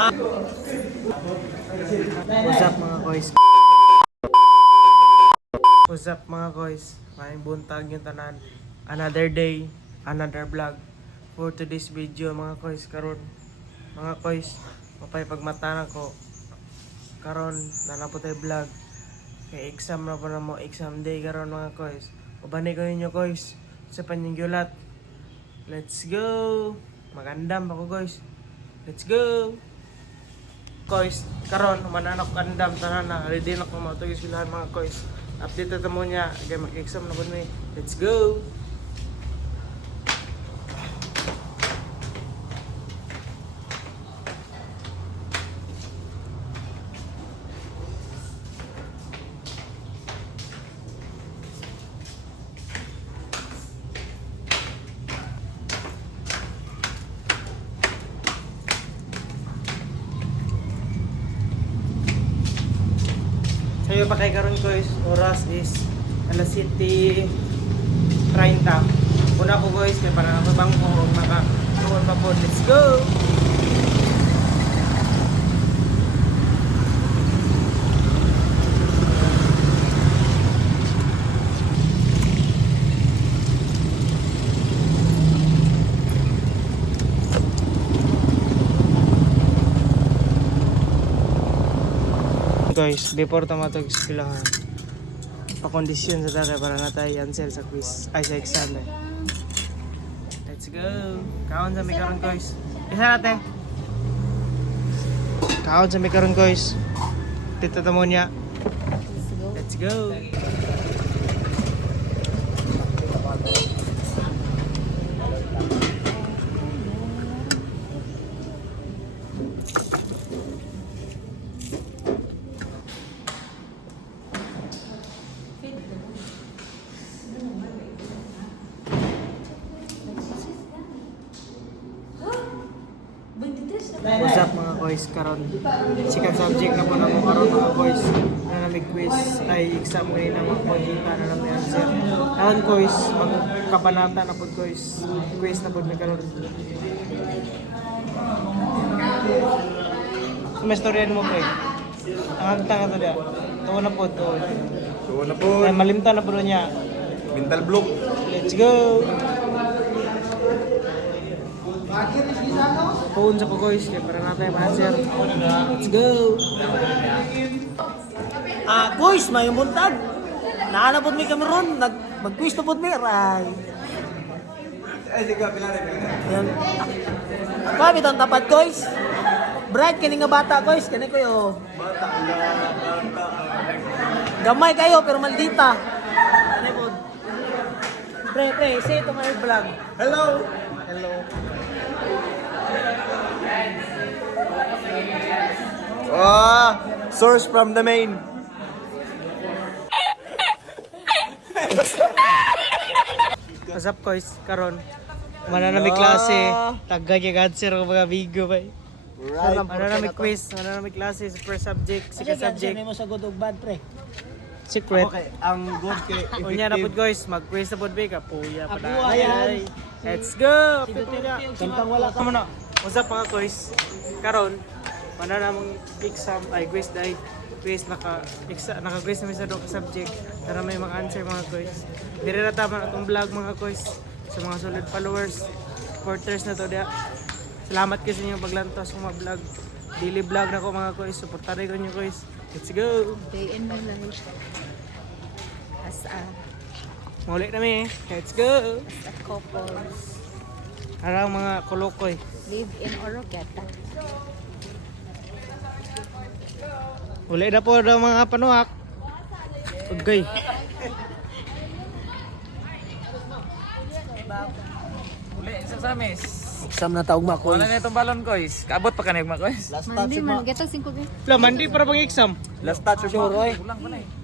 What's up mga kuys? What's up mga kuys? Maayong buntag yung tanan. Another day, another vlog. For today's video mga kuys, karon mga kuys, mapay pagmatanan ko. Karon nanapo tayo vlog. Kay exam na po na mo, exam day karon mga kuys. Ubanay ko ninyo kuys sa panyang gyulat. Let's go! Magandam ako guys. Let's go! Koys, karon mananak kandam tanan na ready na ko matugis silahan mga koys. Update ta mo niya kay mag-exam na pud mi. Let's go. Sayo pa kay karon guys, oras is alas 7:30. Una ko guys, kay para nakabang ko maka-tuon pa po. Let's go! Guys, before tamatog eskwelahan, pa-kondisyon sa tatay para natay answer sa quiz, ay sa exam eh. Let's go! Kaon sa may karon guys. Isa natin. Kaon sa may karon guys. Dito tamo niya. Let's go! What's up mga boys, karon second subject na po na mo karon mga boys na namig quiz ay exam ngayon na mga pagkita na namin answer karon boys, magkabanata na po boys, quiz na po na karon sumestoryan mo pre ang hagtang na to dia tuwa na po ay malimta na po niya mental block. Let's go. Phone sa guys, kaya para natin ma-answer. Let's go! Guys, may buntag. Naanapod mi Cameron, mag-quiz na pod mi ray. Ay, sige, pinare. Kapit ang tapat guys. Bright kini nga bata guys, kani kayo. Bata. Gamay kayo pero maldita. Kani pod. Pre, say to my vlog. Hello. Source from the main. What's up guys, karon mananamig klase, tagay kay answer ko mga bigo bay. Right. Mananamig quiz, mananamig klase sa first subject, second subject, Ano mo sa good ug bad pre? secret. Okay, ang good kay Unya na pod guys, mag-quiz na pod bay ka puya pa na. Let's go. Kantang wala ka. Ano na? What's up mga guys? Karon mananamang exam ay quiz dai. Quiz naka-quiz na mi sa do subject para may mga answer mga guys. Dire na tama atong vlog mga guys sa mga solid followers, supporters na to dia. Salamat kasi sa inyong paglantas sa mga vlog. Daily vlog na ko mga guys. Suportahan ko niyo guys. Let's go. Day in my life as Muli na mi. Let's go. a couple, Arang mga kolokoy. live in Oroqueta. Uli na po daw mga panuhak. Okay. Uli, isa sa amis. Exam na taog ma ko. Wala na itong balon ko is. Kaabot pa ka na yung kois. Last touch Mandi mo. man, geta 5 gay. Laman di para pang exam. Last touch mo. Roy. Kulang pa na eh.